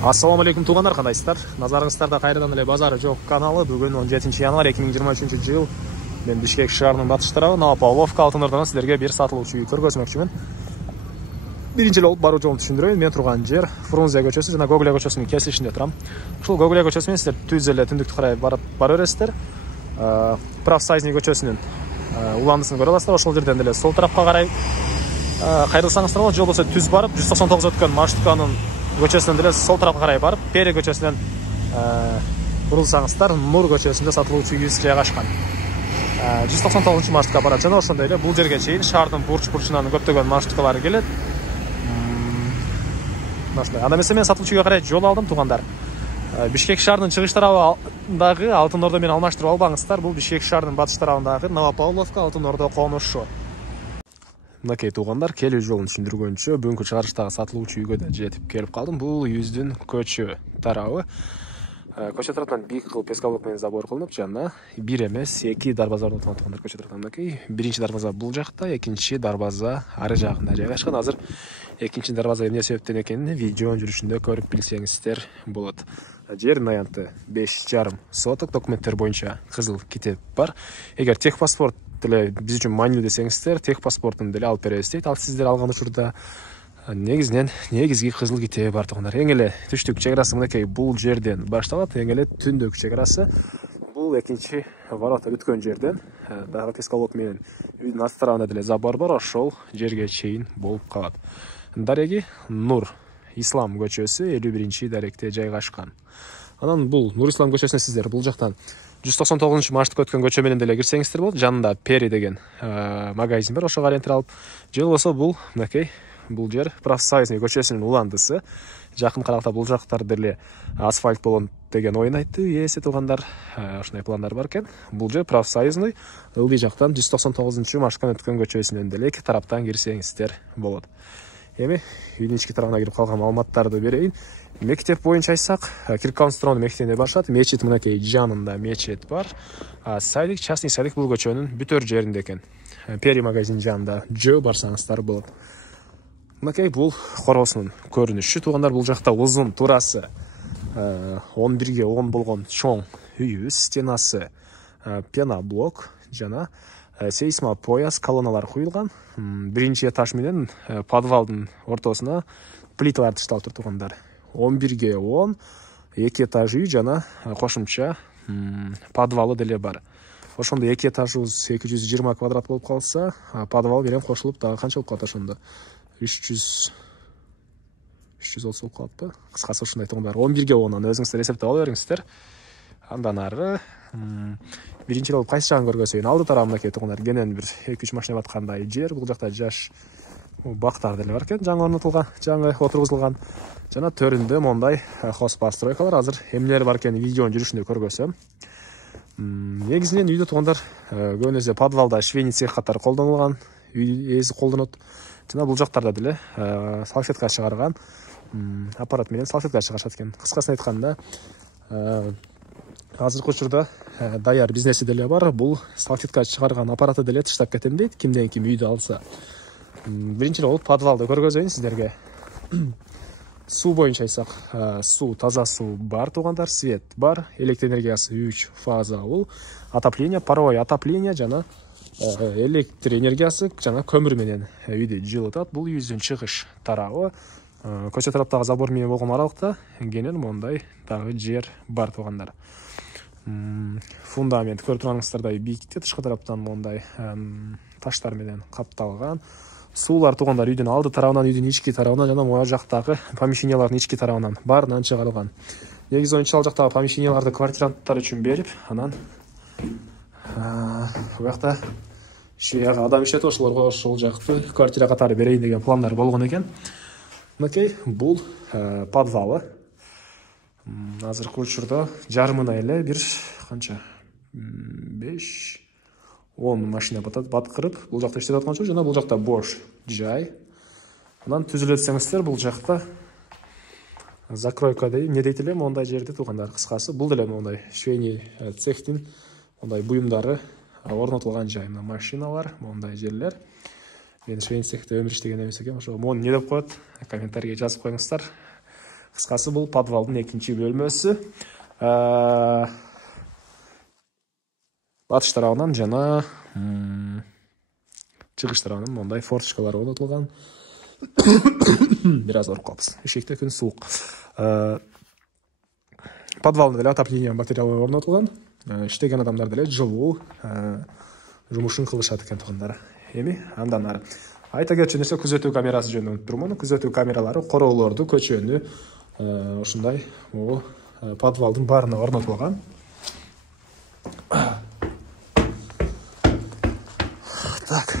Ассаламу алейкум туугандар, кандайсыздар? Назарыңыздарда кайрадан эле базары жок каналы. Бүгүн 17 январь 2023 жыл. Мен Бишкек шаарынын батыш тарабы Новопавловка алтын ордонан силерге бир сатылуучу үй көргөзмөкчүмүн. Биринчи эле болуп баруу жолун түшүндүрөйүн. Мен турган жер Фрунзе көчөсү жана Гоголя көчөсүнүн кесилишинде турам. Ушул Гоголя көчөсү менен силер түз эле түндүктү карай бара бересиздер. Правсайзный көчөсүнүн уландысын көрө аласыздар. Ошол жерден деле сол тарапка карай кайрылсаңыздар болот. Же болбосо түз барып 199 өткөн маршрутканын көчөсүнөн деле сол тарапка карай барып, Пери көчөсүнөн бурулсаңыздар, Нур көчөсүндө сатылуучу үйүбүз жайгашкан. 199 маршрутка барат жана ошондой эле бул жерге чейин шаардын бурч-бурчунан көптөгөн маршруткалар келет. Ошондой. Анда эмесе мен сатылуучу үйгө карай жол алдым, туугандар. Бишкек шаарынын чыгыш тарабындагы Алтын Ордо менен алмаштырып албаңыздар. Бул Бишкек шаарынын батыш тарабындагы Новопавловка Алтын Ордо конушу. Мынакей туугандар, келүү жолун түшүндүргөнчө бүгүнкү чыгарыштагы сатылуучу үйгө да жетип келип калдым. Бул үйүбүздүн көчө тарабы. Көчө тараптан бийик кылып пескалок менен забор кылынып, жана бир эмес, эки дарбаза орнотулган туугандар көчө тараптан. Мынакей биринчи дарбаза бул жакта, экинчи дарбаза ары жагында жайгашкан. Азыр экинчи дарбаза эмне себептен экенин видеонун жүрүшүндө көрүп билсеңиздер болот. Жердин аянты 5,5 соток, документтер боюнча кызыл китеп бар. Эгер техпаспорт деле биз үчүн маанилүү десеңиздер, техпаспортун деле алып беребиз дейт. Ал сиздер алган учурда негизинен негизги кызыл китеби бар туугандар. Эң эле түштүк чек арасы мынакей бул жерден башталат, эң эле түндүк чек арасы бул экинчи ворота бүткөн жерден, дагы пескалок менен үйдүн арты тарабында деле забор бар, ошол жерге чейин болуп калат. Дареги Нур Ислам көчөсү 51 даректе жайгашкан. Анан бул Нур Ислам көчөсүнө сиздер бул жактан 199 маршрутка өткөн көчө менен деле кирсеңиздер болот. Жанында Пери деген магазин бар, ошого ориентир алып. Же болбосо бул мынакей бул жер Правсайзный көчөсүнүн уландысы. Жакын каракта бул жактар деле асфальт болот деген оюн айтты ээси туугандар. Ошондой пландар бар экен. Бул жер Правсайзный ылдый жактан 199 маршруткан өткөн көчөсүнөн деле эки тараптан кирсеңиздер болот. Эми үйдүн ички тарабына кирип калган маалыматтарды берейин. Мектеп боюнча айтсак, Кирконстрон мектебине башат. Мечит мынакей жанында мечит бар. Садик, частный садик бул көчөнүн бүтөр жеринде экен. Пери магазин жанында жөө барсаңыздар болот. Мынакей бул коросунун көрүнүшү туугандар. Бул жакта узун турасы 11ге 10 болгон чоң үйүбүз, стенасы пеноблок жана сейсмопояс колонналар куюлган. Биринчи этаж менен подвалдын ортосуна плиталар ташталып тур туугандар. 11ге 10 2 этаж үй жана кошумча подвалы деле бар. Ошондо 2 этажыбыз 220 квадрат болуп калса, подвал менен кошулуп дагы канча болуп калат ошондо? 300 болуп калат. Кыскасы ушундай туугандар. 11ге 10 өзүңүздөр эсептеп ала бериңиздер. Андан ары биринчи болуп кайсы жагын көргөзөйүн. Алды тарабы мынакей туугандар, кенен бир 2-3 машина баткандай жер. Бул жакта жаш бактар деле бар экен, жаңы орнотулган, жаңы отургузулган. Жана төрүндө мондай хозпостройкалар. Азыр эмнелер бар экенин видеонун жүрүшүндө көргөзөм. Негизинен үйдө туугандар көбүнесе подвалда швейный цех катары колдонулган, үй ээси колдонот. Жана бул жактарда деле салфетка чыгарган аппарат менен салфетка чыгарышат экен. Кыскасын айтканда, азыркы учурда даяр бизнеси деле бар. Бул салфетка чыгарган аппараты деле тыштап кетем дейт, кимден ким үйдү алса. Биринчи болуп подвалды көргөзөйүн сиздерге. Суу боюнча айтсак, суу, таза суу бар туугандар, свет бар, электр энергиясы 3 фазалуу, отопление, паровой отопление жана электр энергиясы жана көмүр менен үйдү жылытат. Бул үйүбүздүн чыгыш тарабы. Көчө тараптагы забор менен болгон аралыкта кенен мондай дагы жер бар туугандар. Фундамент көрүп турганыңыздардай бийикте, тышкы тараптан мондай таштар менен капталган. Суулар туугандар үйдүн алды тарабынан, үйдүн ички тарабынан жана могу жактагы помещениялардын ички тарабынан баарынан чыгарылган. Негизи оюнчу ал жактагы помещенияларды квартиранттар үчүн берип, анан буякта адам иштетип, ошолорго ошол жакты квартира катары берейин деген пландар болгон экен. Мынакей бул подвалы. Азыркы учурда жарымына эле бир канча 5-10 машина баткырып, бул жакта иштеп аткан жана бул жакта бош жай. Анан түзүлө десеңиздер, бул жакта закройка дейм, не дейт эле мондай жерде туугандар. Кыскасы бул деле мондай швейный цехтин мондай буюмдары орнотулган жай. Машиналар, мондай жерлер. Мен швейный цехте өмүр иштеген эмес экенмин. Ошо мону не деп коет? Комментарийге жазып коюңуздар. Кыскасы бул подвалдын экинчи бөлмөсү. Батыш тарабынан жана чыгыш тарабынан мондай форточкалар орнотулган. Бир аз ооруп калабыз. Эшикте күн суук. Подвалда деле отопление материалы орнотулган. Иштеген адамдар деле жылуу жумушун кылышат экен туугандар. Эми андан ары айта кетчү нерсе күзөтүү камерасы жөнүндө унутуп турмун. Күзөтүү камералары короолорду, көчөнү ушундай подвалдын баарына орнотулган. Так.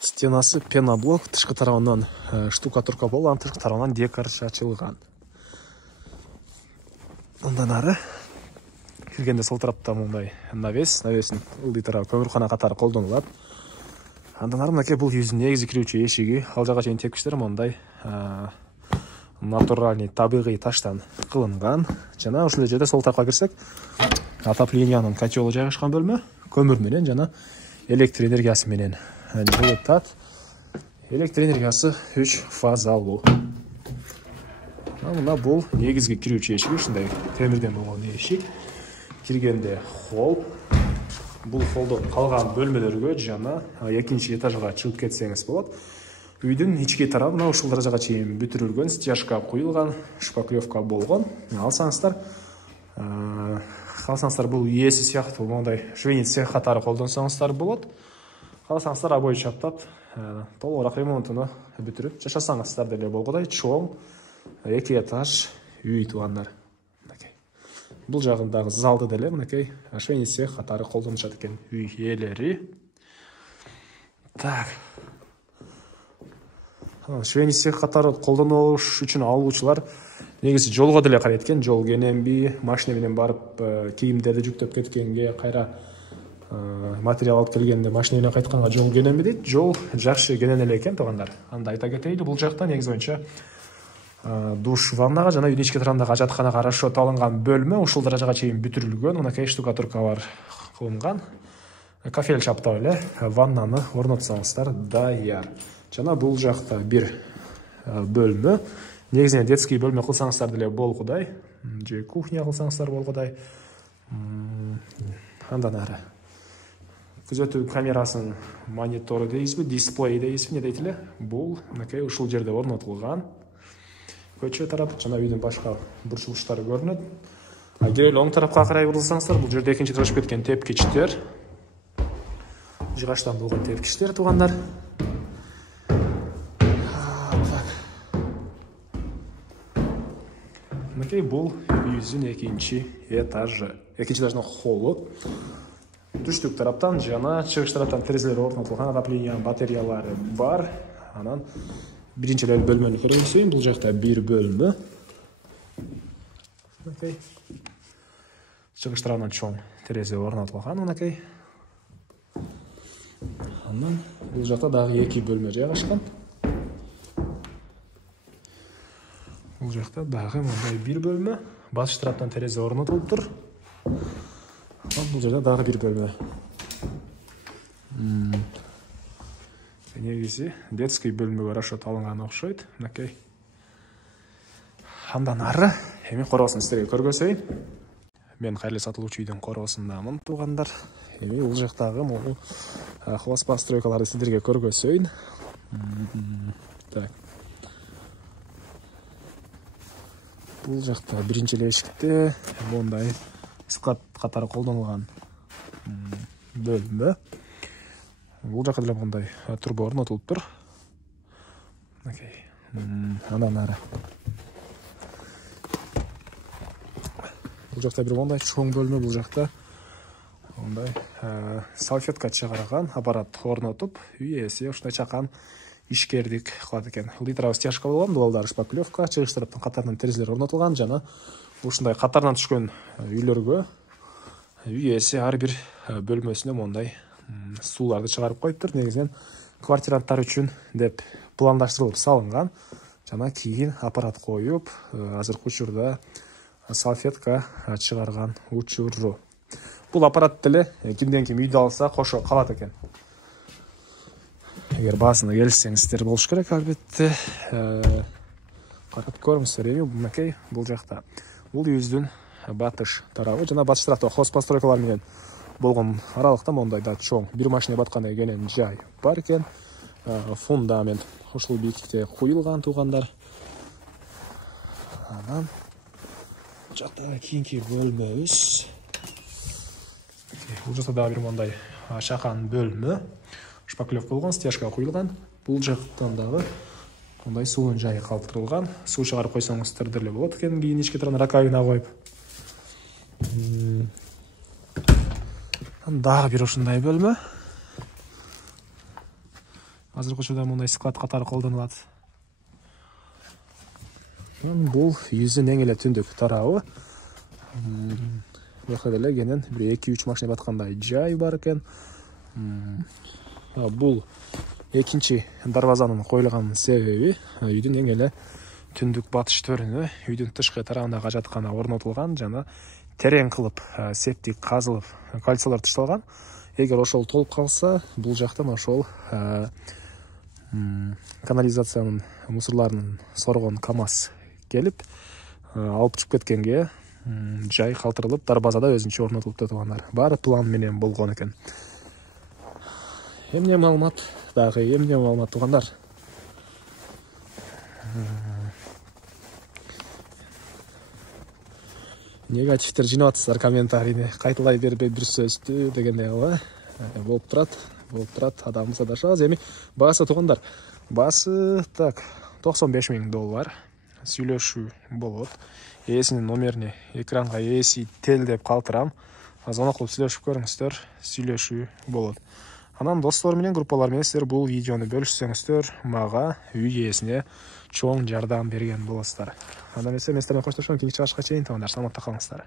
Стенасы пеноблок, тышкы тарабынан штукатурка болгон, тышкы тарабынан декор чачылган. Андан ары киргенде сол тарапта мындай навестин ылдый тарабы көмүркана катары колдонулат. Андан ары мынакей бул үйдүн негизи кирүүчү эшиги, ал жака чейин тепкичтер мондай натуральный табигый таштан кылынган. Жана ушул жерде сол тарапка кирсек, отоплениянын котелу жайгашкан бөлмө, көмүр менен жана электр энергиясы менен жылытат. Электр энергиясы 3 фазалуу. Мына бул негизги кирүүчү эшиги, ушундай темирден болгон эшик. Киргенде холл. Бул холдон калган бөлмөлөргө жана экинчи этажга чыгып кетсеңиз болот. Үйдүн ички тарабына ушул даражага чейин бүтүрүлгөн, стяжка куюлган, шпаклевка болгон. Алсаңыздар бул ээси сыяктуу мондай швейный цех катары колдонсоңуздар болот. Калсаңыздар обой чаптап, толугураак ремонтуну бүтүрүп жашасаңыздар деле болгодай чоң 2 этаж үй туугандар. Бул жагындагы залды деле мынакей швейный цех катары колдонушат экен үй ээлери. Так. Швейный цех катары колдонуш үчүн алуучулар негизи жолго деле карайт экен. Жол кененби, машина менен барып кийимдерди жүктөп кеткенге, кайра материал алып келгенде машина менен кайтканга жол кененби дейт. Жол жакшы кенен эле экен туугандар. Анда айта кетейли, бул жакта негизи боюнча душ, ваннага жана үйдүн ички тарабындагы ажатканага расчет алынган бөлмө ушул даражага чейин бүтүрүлгөн. Мынакей штукатуркалар кылынган. Кафель чаптап эле ваннаны орнотсоңуздар даяр. Жана бул жакта бир бөлмө. Негизинен детский бөлмө кылсаңыздар деле болгудай, же кухня кылсаңыздар болгудай. Андан ары күзөтүү камерасынын монитору дейсизби, дисплей дейсизби, не дейт эле? Бул мынакей ушул жерде орнотулган. Көчө тарап жана үйдүн башка бурчулуштары көрүнөт. Кире эле оң тарапка карай бурулсаңыздар, бул жерде экинчи этажга кеткен тепкичтер. Жыгачтан болгон тепкичтер туугандар. Мынакей бул үйүбүздүн экинчи этажы. Экинчи этаждын холлу. Түштүк тараптан жана чыгыш тараптан терезелер орнотулган, отопление батареялары бар. Анан биринчи эле бөлмөнү көрсөтөйүн. Бул жакта бир бөлмө. Мынакей. Чыгыш тарабынан чоң терезе орнотулган мынакей. Андан бул жакта дагы 2 бөлмө жайгашкан. Бул жакта дагы мындай бир бөлмө. Батыш тараптан терезе орнотулуп тур. Бул жерде дагы бир бөлмө. Негизи детский бөлмөгө расчет алынган окшойт. Мынакей. Андан ары эми короосун сиздерге көргөзөйүн. Мен кайрылы сатылуучу үйдүн короосундамын туугандар. Эми бул жактагы могу хвост постройкаларды сиздерге көргөзөйүн. Так. Бул жакта биринчи эле эшикте мондай скат катары колдонулган бөлмө. Бул жакта деле мондай турба орнотулуп тур. Окей. Андан ары. Бул жакта бир мондай чоң бөлмө, бул жакта мондай салфетка чыгарган аппарат орнотуп, үй ээси ушундай чакан ишкердик кылат экен. Литрабы стяжка болгон, дубалдары шпаклевка, чыгыш тараптан катарынан терезелер орнотулган жана ушундай катарынан түшкөн үйлөргө үй ээси ар бир бөлмөсүнө мондай сууларды чыгарып коюптур. Негизинен квартиранттар үчүн деп пландаштырылып салынган. Жана кийин аппарат коюп, азыркы учурда салфетка чыгарган учуру. Бул аппарат деле кимден ким үйдү алса кошо калат экен. эгер баасына келишсеңиздер болуш керек албетте. Карап көрүңүздөр эми мынакей бул жакта. Бул үйүздүн батыш тарабы жана батыш тарапта хозпостройкалар менен болгон аралыкта мондай да чоң бир машина баткандай келем жай бар экен. Фундамент ушул бийиктикте куюлган туугандар. Анан жакта кийинки бөлмөбүз. Бул жакта дагы бир мондай чакан бөлмө. Шпаклевка болгон, стяжка куюлган. Бул жактан дагы мондай суунун жайы калтырылган. Суу чыгарып койсоңуздар деле болот экен, кийин ички тарабына раковина коюп. Дагы бир ушундай бөлмө. Азыркы учурда мондай склад катары колдонулат. Бул үйүздүн эң эле түндүк тарабы. Бияка деле кенен бир 2-3 машина баткандай жай бар экен. Бул экинчи дарбазанын коюлган себеби үйдүн эң эле түндүк батыш төрүнө үйдүн тышкы тарабына ажаткана орнотулган жана терең кылып септик казылып кольцолор ташталган. Эгер ошол толуп калса, бул жактан ошол канализациянын мусорларын соргон КАМАЗ келип алып чыгып кеткенге жай калтырылып, дарбазада өзүнчө орнотулуп туугандар. Баары план менен болгон экен. Эмне маалымат туугандар? Негативдер жинап атсыздар комментарийни, кайталай бербей бир сөздү дегендей кылып, болуп турат, адамыбыз адашабыз. Эми баасы туугандар. Баасы так $95,000 сүйлөшүү болот. Ээсинин номерине экранга ээси тел деп калтырам. Звонок кылып сүйлөшүп көрүңүздөр, сүйлөшүү болот. Анан достор менен, группалар менен сиздер бул видеону бөлүшсөңүздөр, мага үй ээсине чоң жардам берген болосуздар. Анда эмесе мен сиздер менен коштошом, кийинки чыгышка чейин туугандар, саламатта калыңыздар.